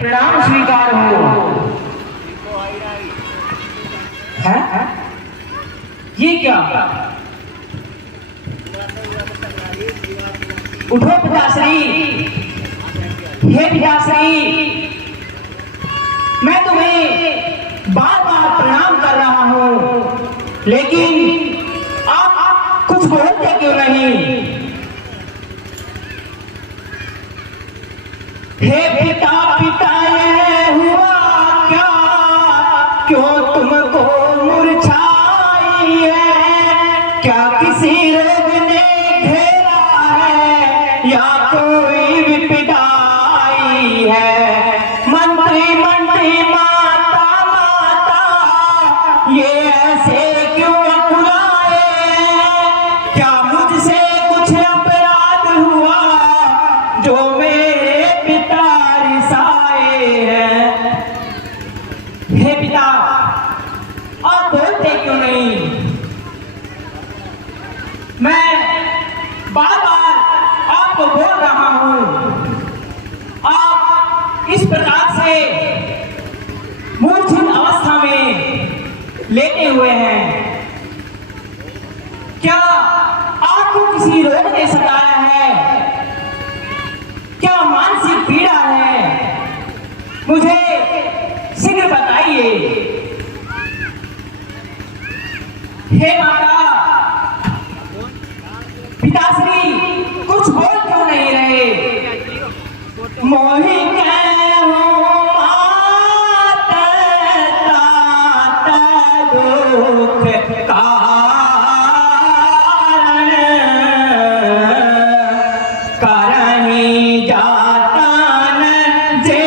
प्रणाम स्वीकार हो। है? ये क्या? उठो पिताश्री, हे पिताश्री, मैं तुम्हें बार बार प्रणाम कर रहा हूं, लेकिन आप कुछ बोलते क्यों नहीं? हे पिता पिता ये हुआ क्या, क्यों तुमको मुरझाई है? क्या किसी रोग ने घेरा है या कोई विपदा आई है? मंत्री मंत्री माता माता ये ऐसे क्यों अकुलाए? क्या मुझसे कुछ अपराध हुआ जो मेरे पिता रिसाए हैं? हे पिता, आप बोलते क्यों नहीं? मैं बार बार आपको बोल रहा हूं, आप इस प्रकार से मूर्छित अवस्था में लेटे हुए हैं। क्या आपको किसी रोग ने सताया है? क्या मानसिक पीड़ा है? मुझे शीघ्र बताइए। हे माता, पिताश्री कुछ बोल क्यों नहीं रहे? मोहि कहो माता तात दुख कारण, करहि जातन जे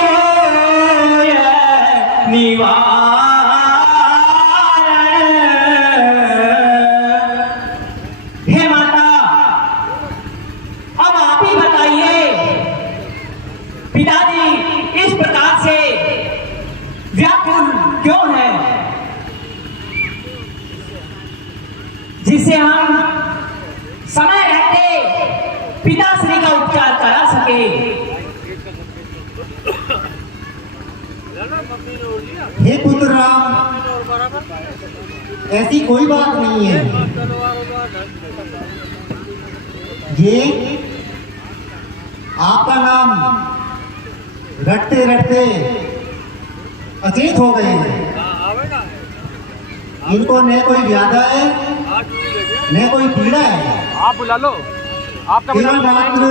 होय निवारण। हे माता, अब आप ही बताइए, पिताजी इस प्रकार से व्याकुल क्यों है, जिससे हम समय रहते पिताश्री का उपचार करा सके। हे पुत्र राम, ऐसी कोई बात नहीं है। ये आपका नाम रटते रटते अचेत हो गए हैं। इनको न कोई व्याधा है न कोई पीड़ा है। आप बुला लो, आपका केवल मात्र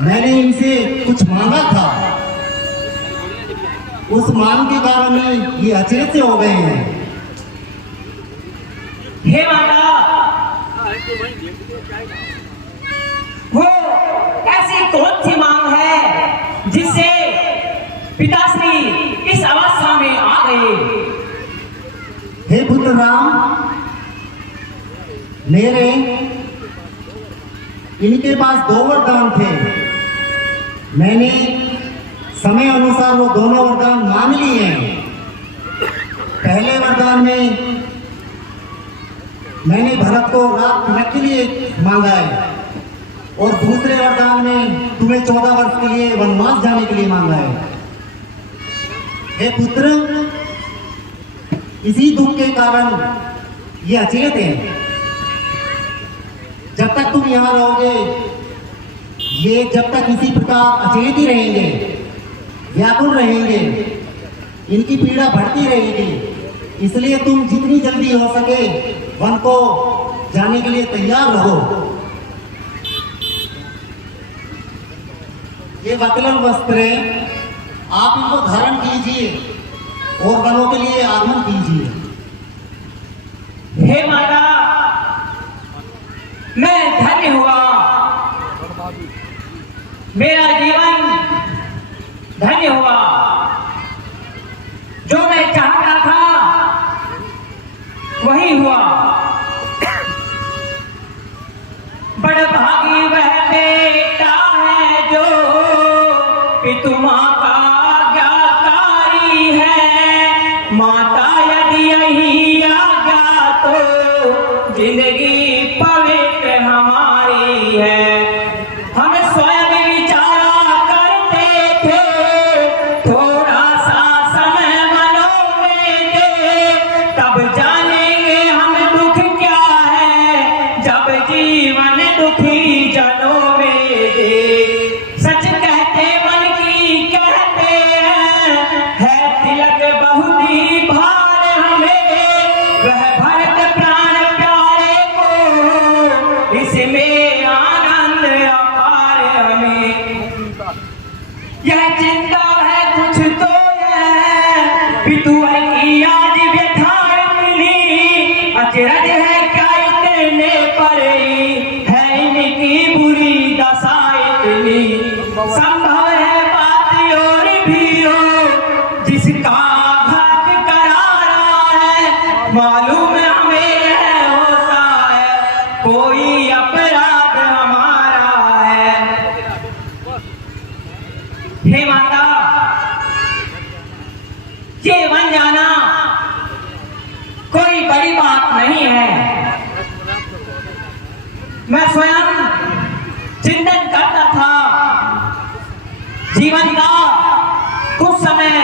मैंने इनसे कुछ मांगा था, उस मांग के कारण ये अचेत से हो गए हैं। हे माता, वो ऐसी कौन सी मांग है जिससे पिताश्री इस अवस्था में आ गए? हे पुत्र राम, मेरे इनके पास 2 वरदान थे। मैंने समय अनुसार वो दोनों वरदान मांग लिए हैं। पहले वरदान में मैंने भरत को रात भर के लिए मांगा है, और दूसरे वरदान में तुम्हें 14 वर्ष के लिए वनवास जाने के लिए मांगा है। हे पुत्र, इसी दुख के कारण ये अचेत है। जब तक तुम यहाँ रहोगे, ये जब तक इसी प्रकार अचेत ही रहेंगे, व्याकुल रहेंगे, इनकी पीड़ा बढ़ती रहेगी। इसलिए तुम जितनी जल्दी हो सके वन को जाने के लिए तैयार रहो। ये वकलन वस्त्र है, आप इनको धारण कीजिए और वनों के लिए आगमन कीजिए। हे माता, मैं धन्य हुआ, मेरा जीवन धन्य हुआ। जो मैं चाहता था वही हुआ। बड़ भागी वह बेटा है जो पितु माँ का आज्ञाकारी है। माता यदि यही आज्ञा तो जिंदगी पवित्र हमारी है। हमें स्वयं विचारा यह चिंता है कुछ तो यह पितुआ की आज व्यथा मिली, अचरज है क्या इतने पर है इनकी बुरी दशा इतनी। संभव है बात और भी हो जिसका घात करारा है, मालूम हमें यह होता है कोई अपराध हमारा है। हे माता, ये बन जाना कोई बड़ी बात नहीं है। मैं स्वयं चिंतन करता था जीवन का कुछ समय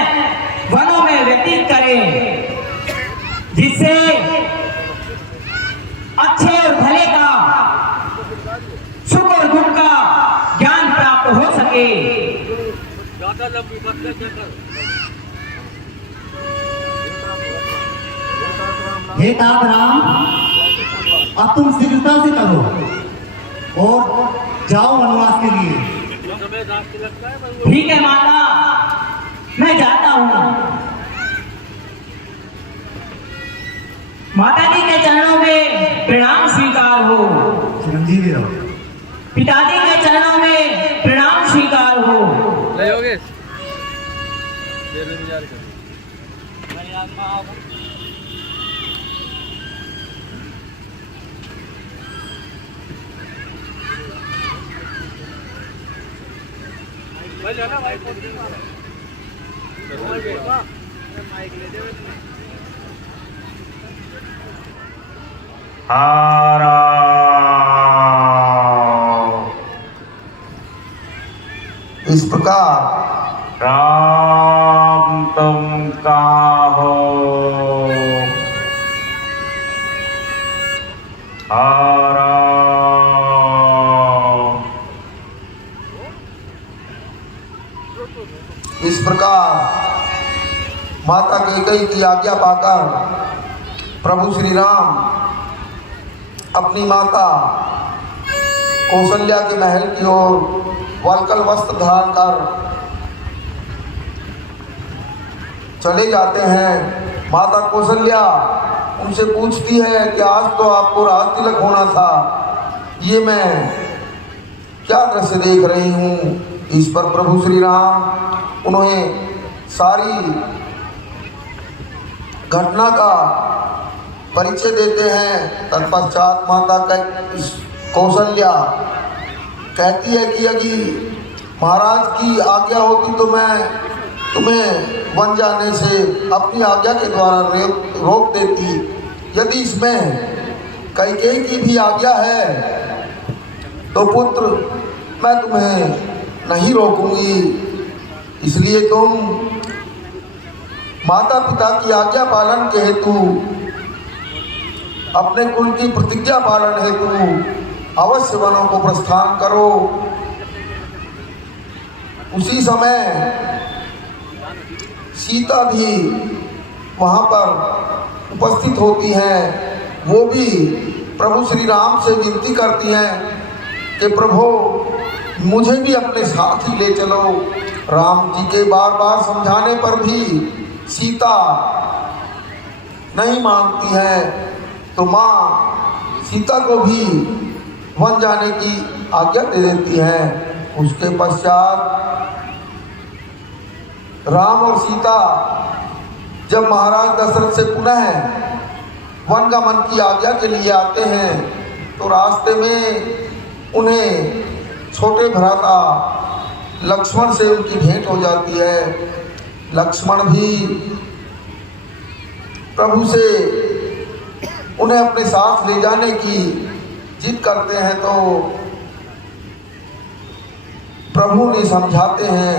वनों में व्यतीत करें, जिससे अच्छे और भले का, सुख और दुख का ज्ञान प्राप्त हो सके। हे तात राम, अब तुम शीघ्रता से करो और जाओ वनवास के लिए। ठीक है माता, मैं जाता हूँ। माता जी के चरणों में प्रणाम स्वीकार हो। चिरंजीवी रहो। पिताजी के चरणों में प्रणाम स्वीकार हो। ले योगेश भाई जाना भाई हारा इस प्रकार राम तुम कहाँ हो? हारा इस प्रकार माता कैकेयी की आज्ञा पाकर प्रभु श्री राम अपनी माता कौशल्या के महल की ओर वल्कल वस्त्र धारण कर चले जाते हैं। माता कौशल्या उनसे पूछती है कि आज तो आपको राज तिलक होना था, ये मैं क्या दृश्य देख रही हूँ। इस पर प्रभु श्री राम उन्हें सारी घटना का परिचय देते हैं। तत्पश्चात माता कौशल्या कहती है कि यदि महाराज की आज्ञा होती तो मैं तुम्हें वन जाने से अपनी आज्ञा के द्वारा रोक देती। यदि इसमें कैकेयी की भी आज्ञा है तो पुत्र मैं तुम्हें नहीं रोकूंगी। इसलिए तुम माता पिता की आज्ञा पालन के हेतु, अपने कुल की प्रतिज्ञा पालन हेतु अवश्य वनों को प्रस्थान करो। उसी समय सीता भी वहाँ पर उपस्थित होती हैं। वो भी प्रभु श्री राम से विनती करती हैं कि प्रभु मुझे भी अपने साथ ही ले चलो। राम जी के बार बार समझाने पर भी सीता नहीं मानती है, तो माँ सीता को भी वन जाने की आज्ञा दे देती हैं। उसके पश्चात राम और सीता जब महाराज दशरथ से पुनः वनगमन की आज्ञा के लिए आते हैं तो रास्ते में उन्हें छोटे भ्राता लक्ष्मण से उनकी भेंट हो जाती है। लक्ष्मण भी प्रभु से उन्हें अपने साथ ले जाने की जिद करते हैं, तो प्रभु ने समझाते हैं।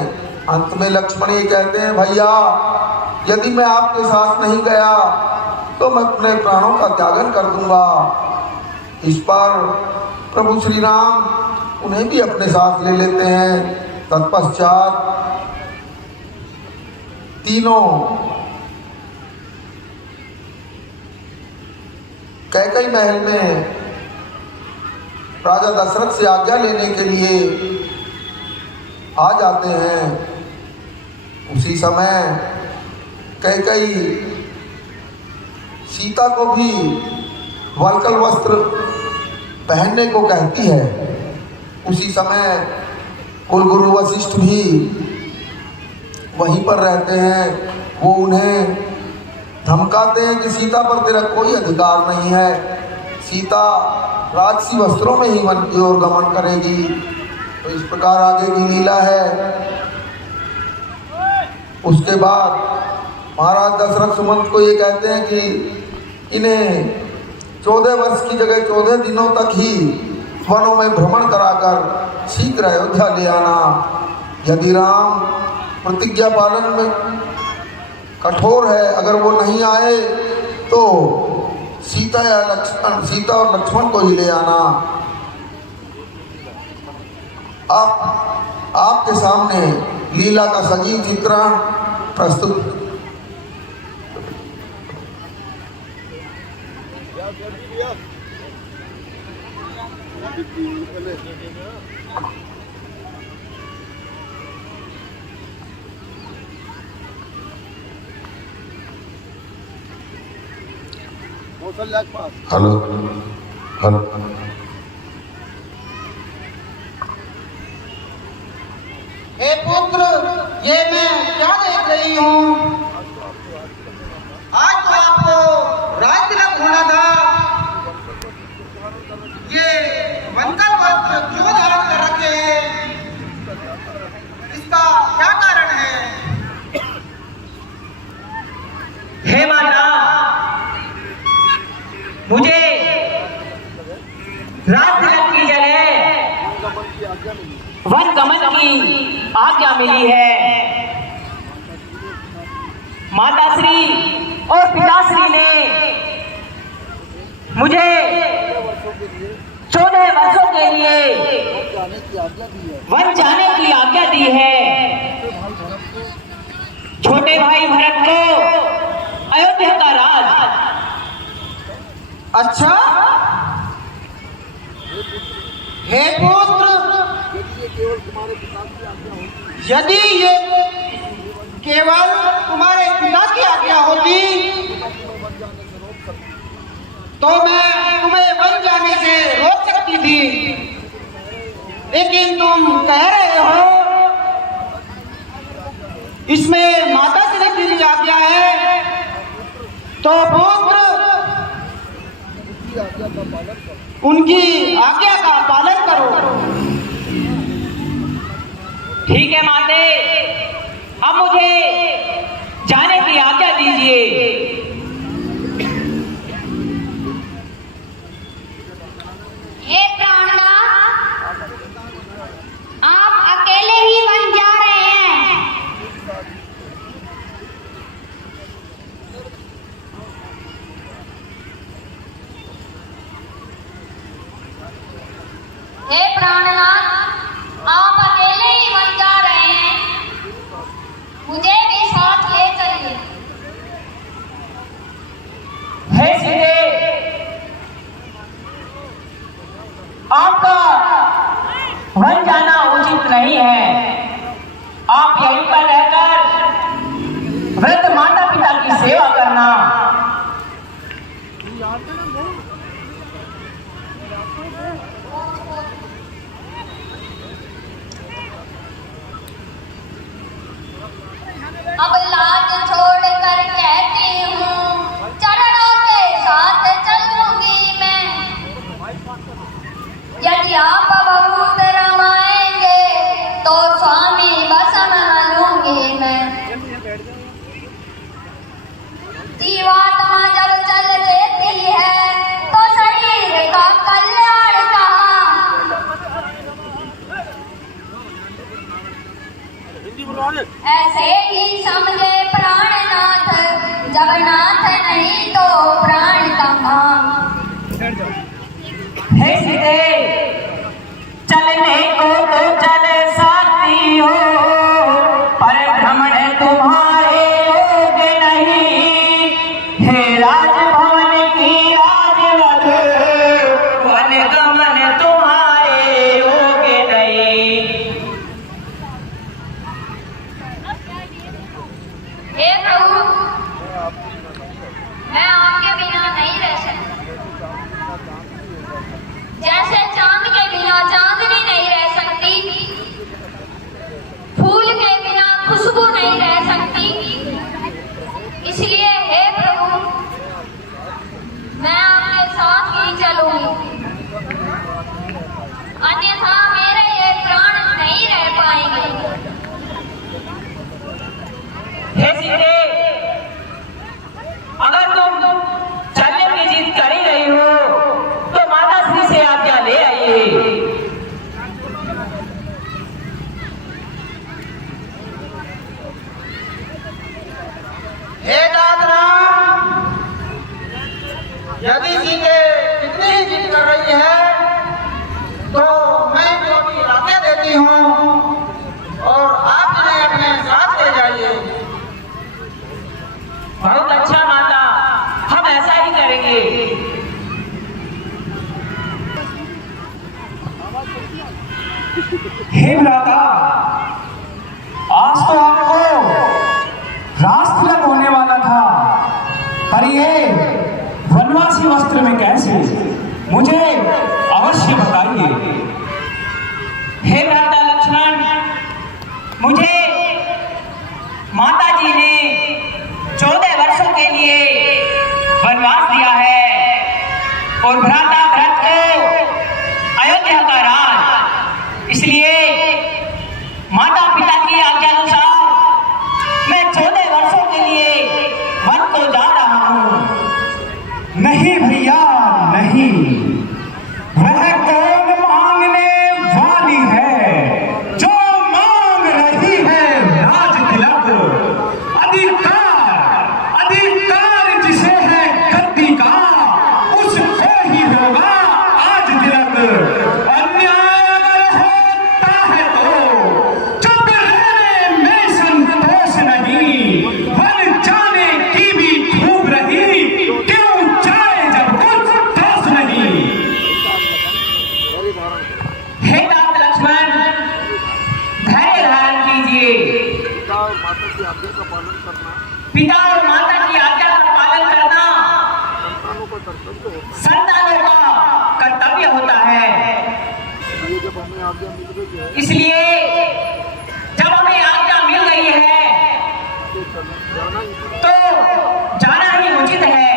अंत में लक्ष्मण ये कहते हैं, भैया यदि मैं आपके साथ नहीं गया तो मैं अपने प्राणों का त्यागन कर दूंगा। इस पर प्रभु श्री राम उन्हें भी अपने साथ ले लेते हैं। तत्पश्चात तीनों कैकेयी महल में राजा दशरथ से आज्ञा लेने के लिए आ जाते हैं। उसी समय कैकेयी सीता को भी वल्कल वस्त्र पहनने को कहती है। उसी समय कुलगुरु वशिष्ठ भी वहीं पर रहते हैं। वो उन्हें धमकाते हैं कि सीता पर तेरा कोई अधिकार नहीं है, सीता राजसी वस्त्रों में ही वन की ओर गमन करेगी। तो इस प्रकार आगे की लीला है। उसके बाद महाराज दशरथ सुमंत को ये कहते हैं कि इन्हें 14 वर्ष की जगह 14 दिनों तक ही वनों में भ्रमण कराकर शीघ्र अयोध्या ले आना। यदि राम प्रतिज्ञा पालन में कठोर है, अगर वो नहीं आए तो सीता और लक्ष्मण को ही ले आना। आपके सामने लीला का सजीव चित्रण प्रस्तुत। हेलो हेलो, हे पुत्र, ये मैं क्या देख रही हूँ? आज तो आपको राज तिलक होना था, ये वंकल वस्त्र क्यों धारण कर रखे हैं? इसका क्या कारण है? हे माता, मुझे राज तिलक की जगह वन गमन की आज्ञा मिली है। माताश्री और पिताश्री ने मुझे 14 वर्षों के लिए वन जाने की आज्ञा दी है। छोटे भाई भरत को अयोध्या का राज। अच्छा, हे पुत्र, यदि ये केवल तुम्हारे पिता की आज्ञा होती तो मैं तुम्हें वन जाने से रोक सकती थी, लेकिन तुम कह रहे हो इसमें माता श्री की भी आज्ञा है, तो पुत्र उनकी आज्ञा का पालन करो। ठीक है माते, अब मुझे जाने की आज्ञा दीजिए। हे प्राणनाथ, आप अकेले ही वन जा रहे हैं। हे प्राणनाथ, आप अकेले ही वन जा रहे हैं, मुझे भी साथ ले चलिए। हे सीते, आपका वन जाना उचित नहीं है। आप यहीं पर रहकर वृद्ध माता पिता की सेवा करना। अब लाज छोड़ कर कहती हूँ, चरणों के साथ चलूंगी मैं। यदि आप बहुत रमाएंगे तो स्वामी बसम लूंगी मैं। जीवात्मा जब चल देती है तो शरीर का कल्याण कहाँ। ऐसे ही समझे प्राणनाथ, जब नाथ नहीं तो प्राण कहाँ। हे सीते, चलने को तो चले सकती हो, पर भ्रमण तुम्हारे योग्य नहीं। हे राजभवन की राजवध, वन गमन तुम्हारे योग्य नहीं। खुशबू नहीं रह सकती। इसलिए हे प्रभु, मैं आपके साथ ही चलूंगी, अन्यथा मेरे ये प्राण नहीं रह पाएंगे। हे सीते, अगर तुम चलने की जिद कर ही रही हो तो माता श्री से आज्ञा ले आइए। हे नाथराम, यदि सीते कितनी ही जिद कर रही है तो मैं भी अपनी रातें देती हूँ और आप इन्हें अपने साथ ले जाइए। बहुत अच्छा माता, हम ऐसा ही करेंगे। हे भ्राता, आज तो आपको रास तिलक होने वाला था, पर ये वनवासी वस्त्र में कैसे, मुझे अवश्य बताइए। हे भ्राता लक्ष्मण, मुझे माता जी ने 14 वर्षों के लिए वनवास दिया है और भ्राता भरत को अयोध्या का राज, इसलिए माता पिता की आज्ञा अनुसार मैं 14 वर्षों के लिए वन को जा रहा हूँ। नहीं भैया नहीं, वह कौन मांगने वाली है जो मांग रही है राज तिलक। अधिकार जिसे है गद्दी का, उसको ही होगा आज तिलक। अन्याय अगर होता है तो चुप रहने में संतोष नहीं, वन जाने की भी खूब रही, क्यों जाए जब कुछ दोष नहीं। हे तात लक्ष्मण, धैर्य धारण कीजिए। पिता और माता की आज्ञा का पालन करना संतानों का कर्तव्य होता है। इसलिए जब हमें आज्ञा मिल गई है तो जाना ही उचित है।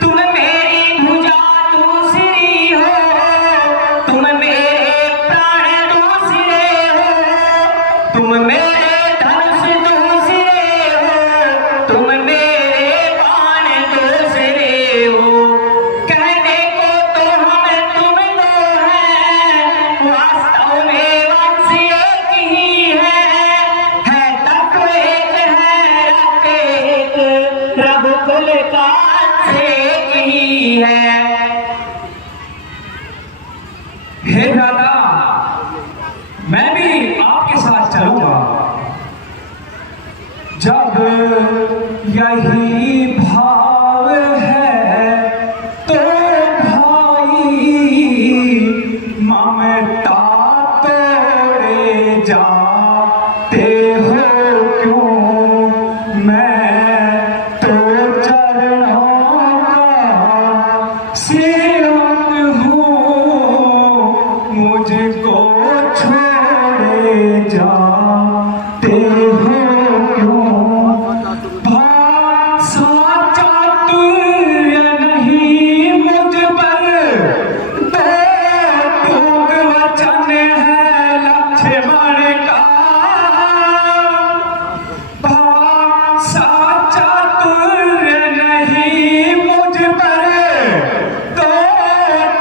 तुम मेरी भुजा दूसरी हो, तुम मेरे प्राण दूसरे हो, तुम मेरे धनुष दूसरे हो, तुम मेरे बाण दूसरे हो। कहने को तो हम तुम दो हैं, वास्तव में वंश एक ही है तत्व एक है, रक्त एक, रघुकुल का अंश एक ही है। हे भ्राता, मैं भी आपके साथ चलूंगा। जब यही भाव है तो भाई ममता तोड़े जाते हो क्यों। मैं तो चरणों का सेवक हूँ, मुझको छोड़े जाते हो क्यों। साचा तुल्य नहीं मुझ पर, तो टूक वचन है लक्ष्मण का। साचा तुल्य नहीं मुझ पर, तो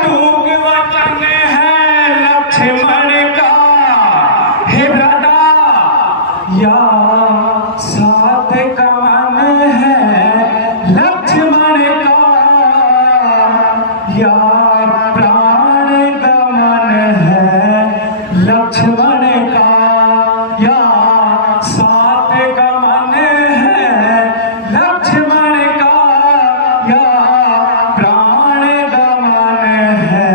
टूक वचन है लक्ष्मण का। हे भ्राता, या साथ कवन है लक्ष्मण का, या प्राण गमन है लक्ष्मण का। या साथ गमन है लक्ष्मण का, या प्राण गमन है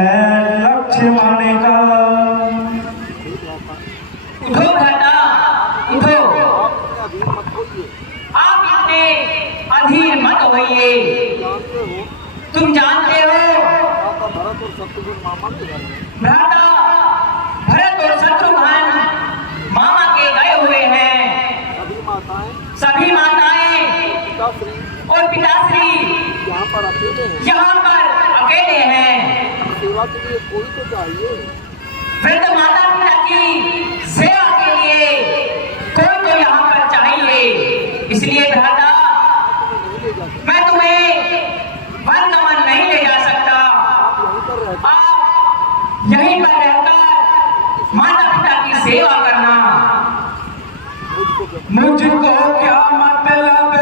लक्ष्मण का। उठो भ्राता, उठो। आप इतने अधीर मत होइए। तुम जानते हो भ्राता, भरत और शत्रुघ्न मामा यहाँ पर अकेले हैं। सेवा के लिए कोई तो चाहिए। वृद्ध माता पिता की सेवा के लिए कोई तो यहाँ पर चाहिए। इसलिए भ्राता, मैं तुम्हें वन गमन नहीं ले जा सकता। आप यहीं पर रहकर माता पिता की सेवा करना। मुझको क्या मतलब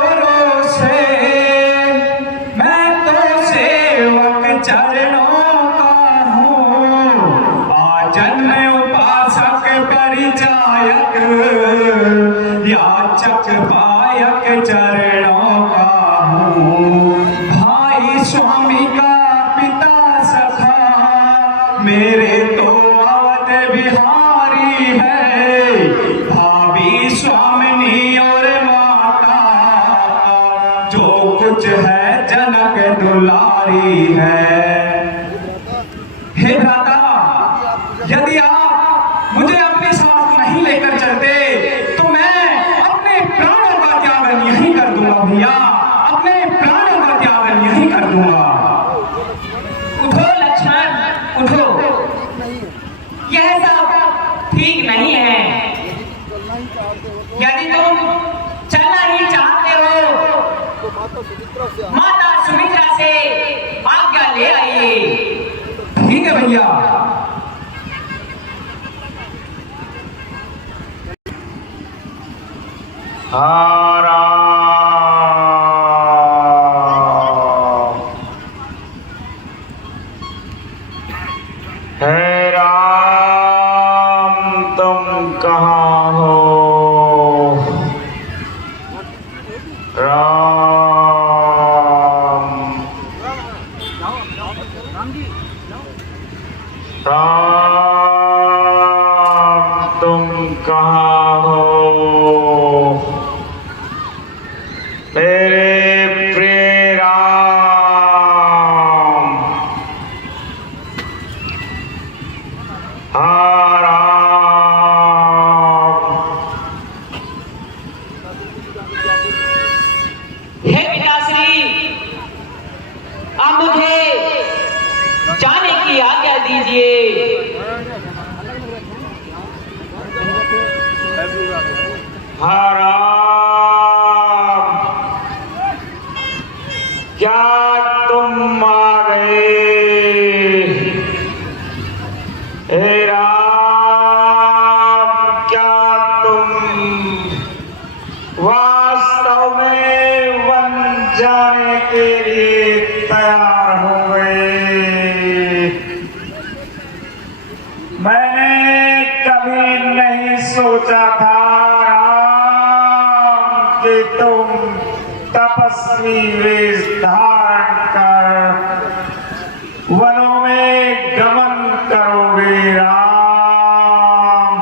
औरों से, मैं तो सेवक चरणों का हूँ। आजन में उपासक परिचायक, याचक पायक चरणों का हूँ। भाई स्वामी का पिता सखा, मेरे तो अवध बिहारी है। भाभी स्वामिनी और माता, जो कुछ है जनक दुलारी है। हे भ्राता, यदि आप मुझे अपने साथ नहीं लेकर चलते तो मैं अपने प्राणों का त्यागन यहीं कर दूंगा भैया, अपने प्राणों का त्यागन यहीं कर दूंगा। उठो लक्ष्मण, उठो। यह सब ठीक नहीं है। यदि तुम चलना ही चाहते हो तो माता सुमित्रा से आज्ञा ले आइए। ठीक है भैया। हे राम, तुम कहाँ हो? राम, तुम कहाँ हो? मेरे प्रिय राम। हे पिताश्री, अब मुझे जाने की आज्ञा दीजिए। राम, क्या तुम आ गए? हे राम, क्या तुम वास्तव में वन जाने के लिए तैयार हो गए? मैंने कभी नहीं सोचा था राम कि तुम तपस्वी वेश धारण कर वनों में गमन करोगे राम।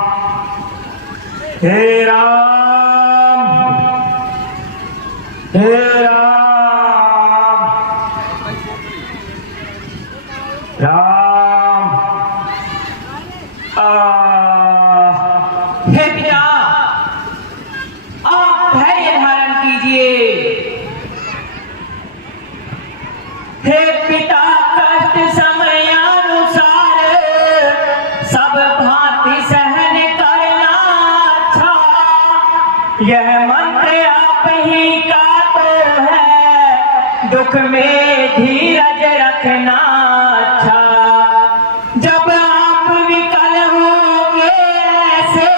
हे राम, हे राम, राम। हे पिता, आप धैर्य धारण कीजिए। हे पिता, कष्ट समयानुसार सब भांति सहन करना अच्छा। यह मंत्र आप ही का तो है, दुख में धीरज रखना अच्छा। जब आप विकल होंगे ऐसे,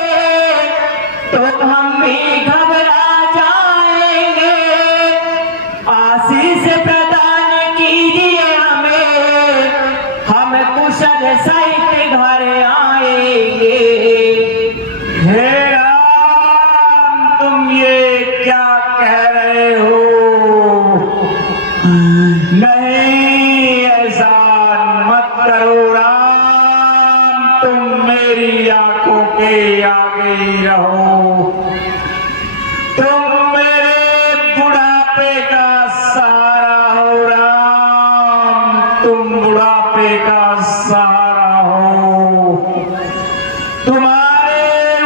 तो हम भी घबरा जाएंगे। आशीष प्रदान कीजिए हमें, हम कुशल सहित घर आएंगे। हे राम, तुम ये क्या कह रहे हो? नहीं, ऐसा मत करो राम, तुम मेरी आंखों के आगे ही रहो। तुम मेरे बुढ़ापे का सहारा हो राम, तुम बुढ़ापे का सहारा हो। तुम्हारे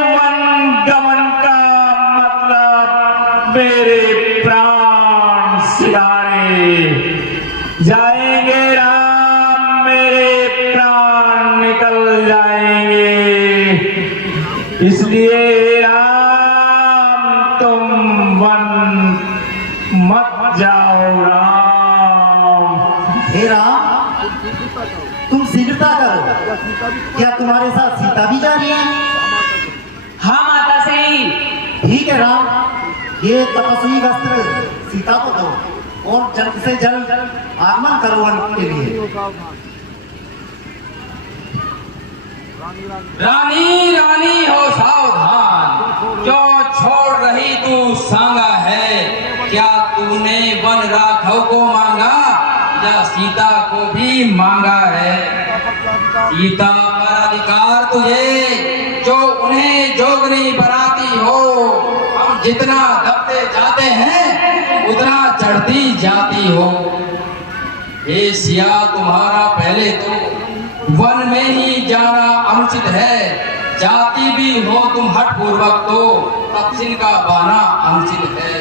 वन गमन का मतलब मेरे प्राण सिधारे। इसलिए राम तुम वन मत जाओ राम। हे राम, तुम शीघ्रता करो। क्या तुम्हारे साथ सीता भी जा रही है? हाँ माता श्री। ठीक है राम, ये तपस्वी वस्त्र सीता को दो और जल्द से जल्द आगमन करो वन के लिए। रानी रानी हो सावधान, क्यों छोड़ रही तू सांगा है? क्या तूने वन राघव को मांगा या सीता को भी मांगा है? सीता पर अधिकार तुझे जो उन्हें जोगनी बनाती हो। हम जितना दबते जाते हैं उतना चढ़ती जाती हो। ये सिया तुम्हारा पहले तो वन में ही जाना अनुचित है। जाती भी हो तुम हठ पूर्वक तो तपसिन का बाना अनुचित है।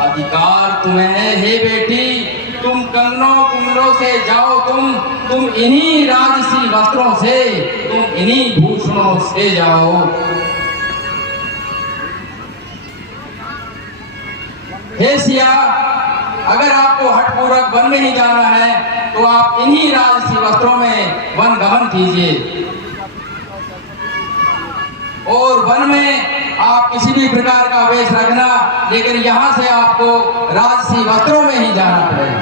अधिकार तुम्हें है हे बेटी, तुम कंगनों कुंडलों से जाओ। तुम इन्हीं राजसी वस्त्रों से, तुम इन्हीं भूषणों से जाओ। हे सिया, अगर आपको हठपूर्वक वन में ही जाना है तो आप इन्हीं राजसी वस्त्रों में वन गमन कीजिए। और वन में आप किसी भी प्रकार का वेश रखना, लेकिन यहाँ से आपको राजसी वस्त्रों में ही जाना पड़ेगा।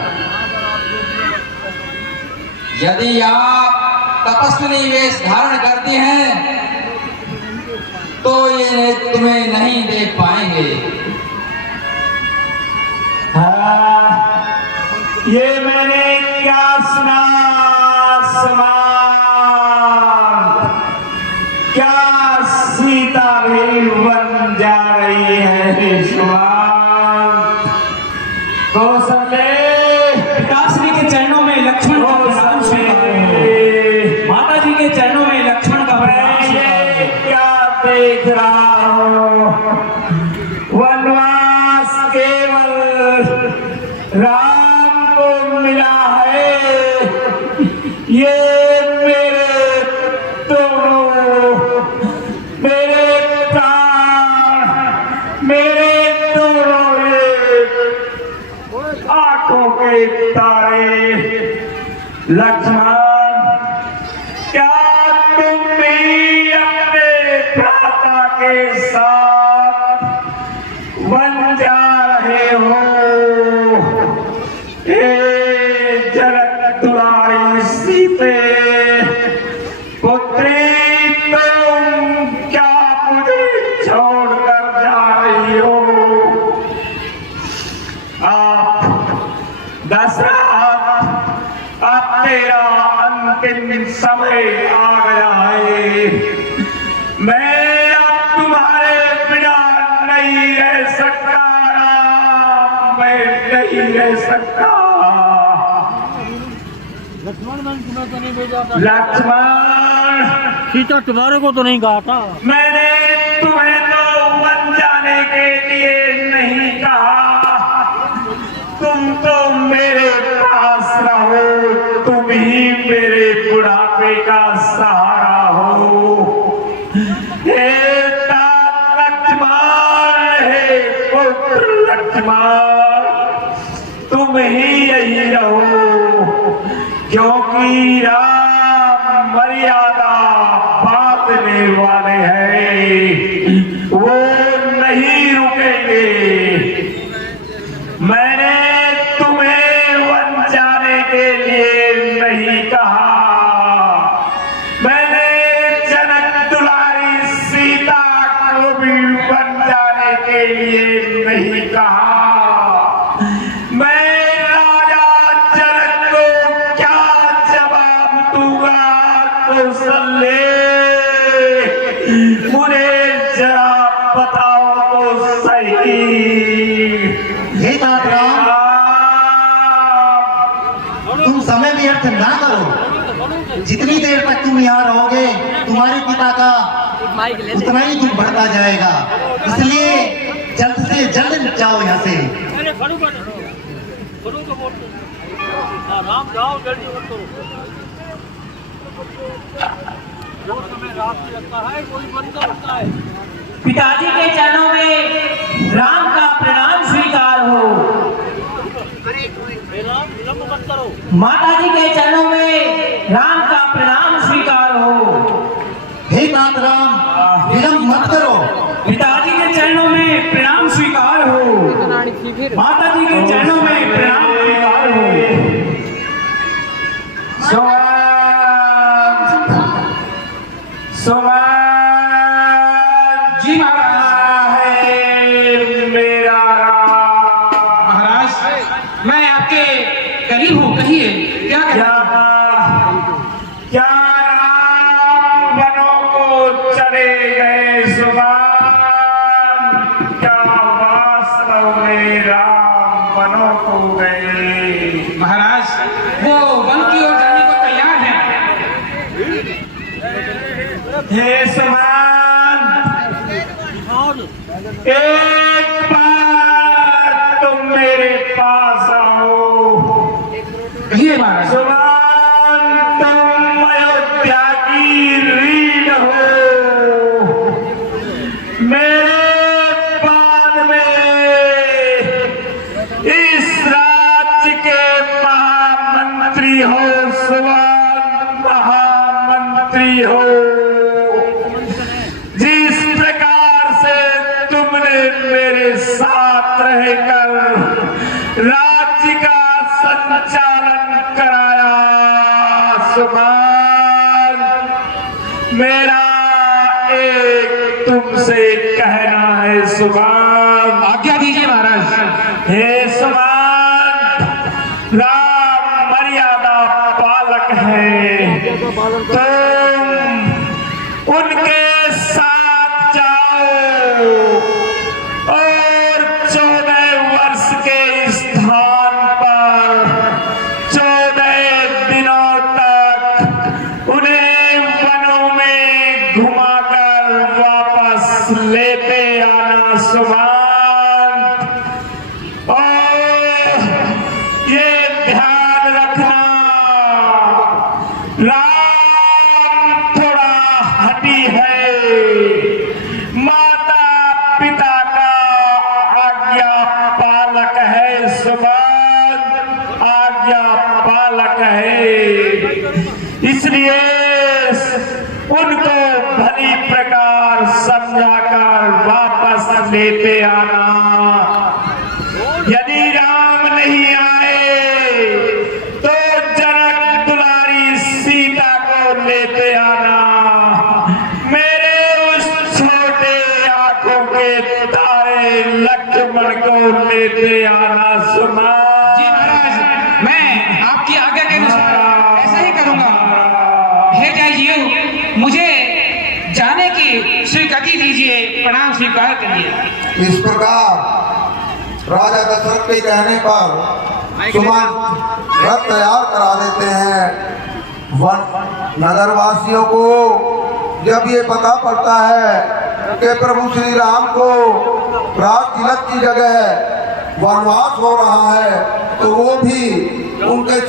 यदि आप तपस्विनी वेश धारण करती हैं तो ये तुम्हें नहीं देख पाएंगे। ये मैंने क्या सुना समान, क्या सीता भी वन जा रही है समान। कौशले पिताश्री के चरणों में लक्ष्मण का प्रणाम स्वीकार। माता जी के चरणों में लक्ष्मण का प्रणाम स्वीकार। क्या देख रहा हूँ, वनवास केवल राम को मिला है। ये मेरे दोनों, मेरे प्राण, मेरे दोनों आंखों के तारे। लक्ष्मण, क्या तुम भी अपने भ्राता के साथ वन जा रहे हो? जनक दुलारी सीते पुत्री, तुम क्या मुझे छोड़कर जा रही हो? आप दशरथ, अब तेरा अंतिम समय आ गया है। मैं अब तुम्हारे बिना नहीं रह सकता राम, मैं नहीं रह सकता। लक्ष्मण, मैंने तुम्हें तो नहीं भेजा था। लक्ष्मण, सीता तुम्हारे को तो नहीं कहा था। मैंने तुम्हें तो वन जाने के लिए नहीं कहा। तुम तो मेरे पास रहो, तुम ही मेरे बुढ़ापे का सहारा हो। हे तात लक्ष्मण, हे पुत्र लक्ष्मण, तुम ही यही रहो, क्योंकि राम मर्यादा बांधने वाले हैं, वो नहीं रुकेंगे। मैंने तुम्हें वन जाने के लिए नहीं कहा। मैंने जनक दुलारी सीता को भी वन जाने के लिए नहीं कहा। मैं राजा जनक को क्या जवाब दूंगा? कौशल्य, मुझे जरा बताओ तो सही। हे तात राम, तुम समय व्यर्थ ना करो। जितनी देर तक तुम यहाँ रहोगे तुम्हारे पिता का उतना ही दुख बढ़ता जाएगा। इसलिए जल्द से जल्द जाओ यहाँ से। राम जाओ, जल्दी मत करो। जो समय रात लगता है कोई बंद होता है। पिताजी के चरणों में राम का प्रणाम स्वीकार हो। विलम्ब मत करो। माता जी के चरणों में राम का प्रणाम स्वीकार हो। हे नाथ राम, विलम्ब मत करो। पिताजी के चरणों में प्रणाम स्वीकार हो। माता जी के चरणों में प्रणाम स्वीकार हो। जी मेरा महाराज मैं आपके करीब हूँ, कहिए क्या क्या राम वनों को चले गए सुभान, क्या वास्तव में राम वनों को गए? महाराज वो वन की ओर जाने को तैयार है। हे सुभान, एक बार तुम मेरे पास आओ। कहिए महाराज। सुभान, तुम अयोध्या की रीढ़ हो। मेरे बाद में इस राज्य के महामंत्री हो सुभान, महामंत्री हो। जिस प्रकार से तुमने मेरे साथ रहकर राज्य का संचालन कराया सुभान, मेरा एक तुमसे कहना है सुभान। आज्ञा दीजिए महाराज। हे सुभान, राम मर्यादा पालक है, तुम उनके साथ जाओ और 14 वर्ष के स्थान पर 14 दिनों तक उन्हें वनों में घुमाकर वापस लेते आना सुभान। और ये ध्यान रखना, राम थोड़ा हठी है, माता पिता का आज्ञा पालक है सुभान, आज्ञा पालक है। इसलिए उनको भली प्रकार समझाकर वापस लेते आना। यदि राम नहीं आए तो जनक दुलारी सीता को लेते आना। मेरे उस छोटे आंखों के तारे लक्ष्मण को लेते आना सुना। जी महाराज, मैं आपकी आज्ञा के अनुसार ऐसा ही करूंगा। हे जय जीव, मुझे जाने की स्वीकृति दीजिए, प्रणाम स्वीकार करिए। इस प्रकार राजा दशरथ के कहने पर सुमन रथ तैयार करा देते हैं। वन नगरवासियों को जब ये पता पड़ता है कि प्रभु श्री राम को राज तिलक की जगह वनवास हो रहा है, तो वो भी उनके